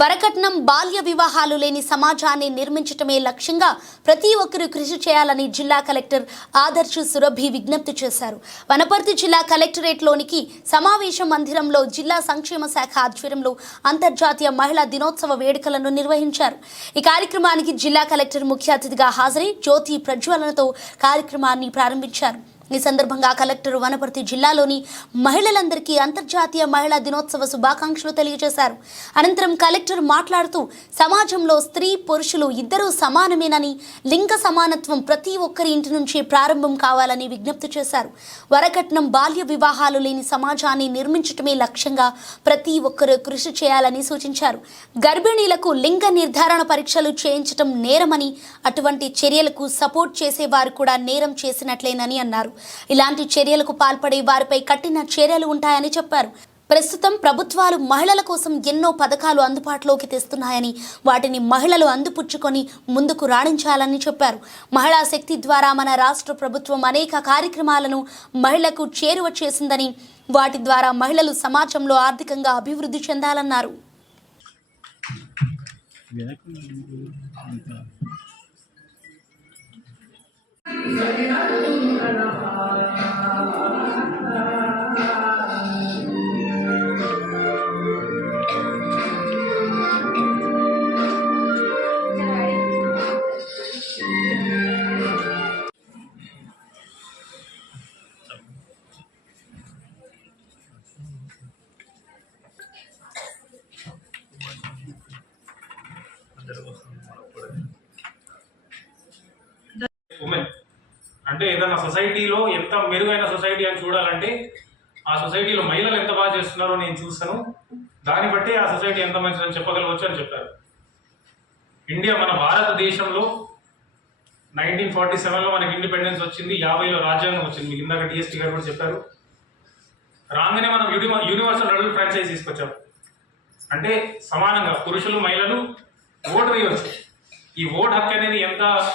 వరకట్నం బాల్య వివాహాలు లేని సమాజాన్ని నిర్మించటమే లక్ష్యంగా ప్రతి ఒక్కరూ కృషి చేయాలని జిల్లా కలెక్టర్ ఆదర్శ్ సురభి విజ్ఞప్తి చేశారు. వనపర్తి జిల్లా కలెక్టరేట్లోనికి సమావేశ మందిరంలో జిల్లా సంక్షేమ శాఖ ఆధ్వర్యంలో అంతర్జాతీయ మహిళా దినోత్సవ వేడుకలను నిర్వహించారు. ఈ కార్యక్రమానికి జిల్లా కలెక్టర్ ముఖ్య అతిథిగా హాజరై జ్యోతి ప్రజ్వలనతో కార్యక్రమాన్ని ప్రారంభించారు. ఈ సందర్భంగా కలెక్టర్ వనపర్తి జిల్లాలోని మహిళలందరికీ అంతర్జాతీయ మహిళా దినోత్సవ శుభాకాంక్షలు తెలియజేశారు. అనంతరం కలెక్టర్ మాట్లాడుతూ సమాజంలో స్త్రీ పురుషులు ఇద్దరూ సమానమేనని లింగ సమానత్వం ప్రతి ఒక్కరి ఇంటి నుంచి ప్రారంభం కావాలని విజ్ఞప్తి చేశారు. వరకట్నం బాల్య వివాహాలు లేని సమాజాన్ని నిర్మించటమే లక్ష్యంగా ప్రతి ఒక్కరూ కృషి చేయాలని సూచించారు. గర్భిణీలకు లింగ నిర్ధారణ పరీక్షలు చేయించటం నేరమని అటువంటి చర్యలకు సపోర్ట్ చేసేవారు కూడా నేరం చేసినట్లేనని అన్నారు. ఇలాంటి చర్యలకు పాల్పడే వారిపై కఠిన చర్యలు ఉంటాయని చెప్పారు. ప్రస్తుతం ప్రభుత్వాలు మహిళల కోసం ఎన్నో పథకాలు అందుబాటులోకి తెస్తున్నాయని వాటిని మహిళలు అందుపుచ్చుకొని ముందుకు రాణించాలని చెప్పారు. మహిళా శక్తి ద్వారా మన రాష్ట్ర ప్రభుత్వం అనేక కార్యక్రమాలను మహిళలకు చేరువ చేసిందని వాటి ద్వారా మహిళలు సమాజంలో ఆర్థికంగా అభివృద్ధి చెందాలన్నారు. ఉమెన్ అంటే ఏదైనా సొసైటీలో ఎంత మెరుగైన సొసైటీ అని చూడాలంటే ఆ సొసైటీలో మహిళలు ఎంత బాగా చేస్తున్నారో నేను చూస్తాను. దాన్ని బట్టి ఆ సొసైటీ ఎంత మంచిదని చెప్పగలవచ్చు అని చెప్పారు. ఇండియా మన భారతదేశంలో నైన్టీన్ ఫార్టీ సెవెన్లో మనకి ఇండిపెండెన్స్ వచ్చింది యాభైలో రాజ్యాంగం వచ్చింది. మీకు ఇందాక టీఎస్టీ గారు కూడా చెప్పారు. రాగానే మనం యూనివ యూనివర్సల్ అడల్ట్ ఫ్రాంచైజ్ తీసుకొచ్చాం. అంటే సమానంగా పురుషులు మహిళలు ఓటు వేయవచ్చు ఈ ఓట్ హక్కు అనేది ఎంత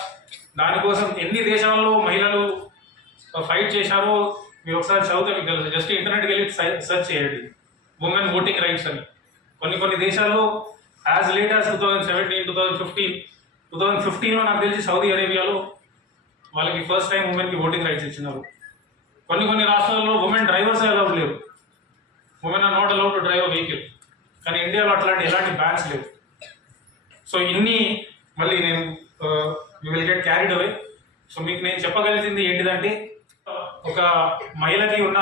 దానికోసం ఎన్ని దేశాల్లో మహిళలు ఫైట్ చేశారో మీరు ఒకసారి చదివితే మీకు తెలుసు. జస్ట్ ఇంటర్నెట్కి వెళ్ళి సెర్చ్ చేయండి. ఉమెన్ ఓటింగ్ రైట్స్ అని. కొన్ని కొన్ని దేశాల్లో as late as two thousand seventeen two thousand fifteen two thousand ఫిఫ్టీన్లో నాకు తెలిసి సౌదీ అరేబియాలో వాళ్ళకి ఫస్ట్ టైం ఉమెన్కి ఓటింగ్ రైట్స్ ఇచ్చినారు. కొన్ని కొన్ని రాష్ట్రాల్లో ఉమెన్ డ్రైవర్స్ అలౌడ్ లేవు. Women are not allowed to drive vehicle కానీ ఇండియాలో అట్లాంటి ఎలాంటి బ్యాన్స్ లేవు. సో ఇన్ని మళ్ళీ నేను you will get carried away so మీకు నేను చెప్పగలిగింది ఏంటిదంటే ఒక మహిళకి ఉన్న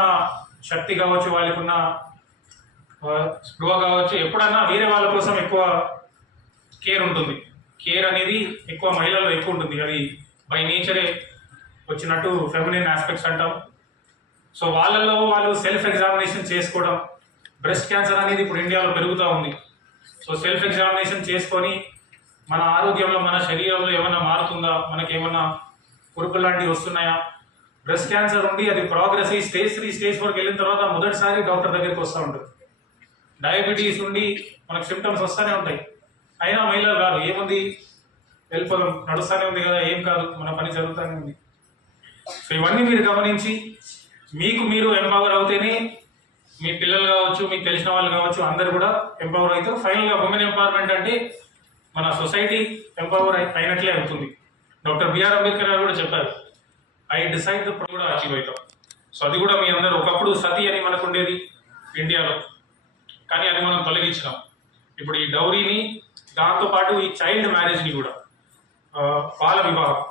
శక్తి కావచ్చు వాళ్ళకి ఉన్న స్పృహ కావచ్చు ఎప్పుడన్నా వేరే వాళ్ళ కోసం ఎక్కువ కేర్ ఉంటుంది. కేర్ అనేది ఎక్కువ మహిళల్లో ఎక్కువ ఉంటుంది. అది బై నేచరే వచ్చినట్టు ఫెమినిన్ ఆస్పెక్ట్స్ అంటాం. సో వాళ్ళల్లో వాళ్ళు సెల్ఫ్ ఎగ్జామినేషన్ చేసుకోవడం బ్రెస్ట్ క్యాన్సర్ అనేది ఇప్పుడు ఇండియాలో పెరుగుతూ ఉంది. సో సెల్ఫ్ ఎగ్జామినేషన్ చేసుకొని మన ఆరోగ్యంలో మన శరీరంలో ఏమైనా మారుతుందా? మనకి ఏమైనా లాంటివి వస్తున్నాయా? బ్రెస్ట్ క్యాన్సర్ ఉండి అది ప్రోగ్రెస్ అయ్యి స్టేజ్ త్రీ స్టేజ్ ఫోర్కి వెళ్ళిన తర్వాత మొదటిసారి డాక్టర్ దగ్గరికి వస్తూ ఉంటుంది డయాబెటీస్ ఉండి మనకు సిమ్టమ్స్ వస్తూనే ఉంటాయి. అయినా మహిళలు కాదు ఏముంది? వెళ్ళిపోదాం నడుస్తూనే ఉంది కదా ఏం కాదు మన పని జరుగుతూనే ఉంది. సో ఇవన్నీ మీరు గమనించి మీకు మీరు ఎంపవర్ అవుతేనే మీ పిల్లలు కావచ్చు మీకు తెలిసిన వాళ్ళు కావచ్చు అందరు కూడా ఎంపవర్ అవుతారు. ఫైనల్గా ఉమెన్ ఎంపవర్మెంట్ అంటే మన సొసైటీ ఎంపవర్ అయినట్లే అవుతుంది. డాక్టర్ బిఆర్ అంబేద్కర్ గారు కూడా చెప్పారు. ఐ డిసైడ్ ద కూడా అచీవ్ అవుతాం. సో అది కూడా మీ అందరూ ఒకప్పుడు సతి అని మనకు ఉండేది ఇండియాలో. కానీ అది మనం తొలగించినాం. ఇప్పుడు ఈ డౌరీని దాంతోపాటు ఈ చైల్డ్ మ్యారేజ్ని కూడా బాల వివాహం.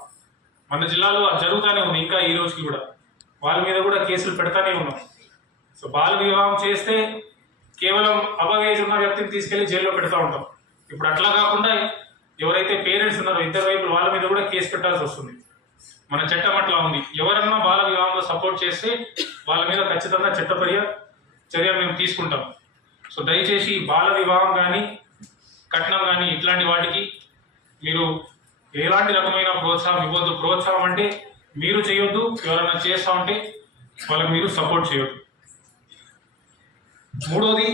మన జిల్లాలో అది జరుగుతూనే ఉంది ఇంకా ఈ రోజుకి కూడా. వాళ్ళ మీద కూడా కేసులు పెడతానే ఉన్నాం. సో బాల వివాహం చేస్తే కేవలం అబవ్ ఉన్న వ్యక్తిని తీసుకెళ్ళి జైల్లో పెడతా ఉంటాం. ఇప్పుడు అట్లా కాకుండా ఎవరైతే పేరెంట్స్ ఉన్నారో ఇద్దరు వైపులు వాళ్ళ మీద కూడా కేసు పెట్టాల్సి వస్తుంది. మన చట్టం అట్లా ఉంది. ఎవరన్నా బాల వివాహంలో సపోర్ట్ చేస్తే వాళ్ళ మీద ఖచ్చితంగా చట్టపర్య చర్య మేము తీసుకుంటాం. సో దయచేసి బాల వివాహం కానీ కట్నం కానీ ఇట్లాంటి వాటికి మీరు ఎలాంటి రకమైన ప్రోత్సాహం ఇవ్వద్దు. ప్రోత్సాహం అంటే మీరు చేయొద్దు ఎవరైనా చేస్తా ఉంటే వాళ్ళకి మీరు సపోర్ట్ చేయొద్దు. మూడోది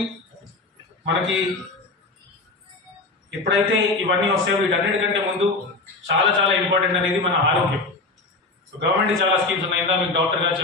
మనకి ఎప్పుడైతే ఇవన్నీ వస్తాయో వీటన్నిటికంటే ముందు చాలా చాలా ఇంపార్టెంట్ అనేది మన ఆరోగ్యం. సో గవర్నమెంట్ చాలా స్కీమ్స్ ఉన్నాయి. ఇందా మీకు డాక్టర్ గారు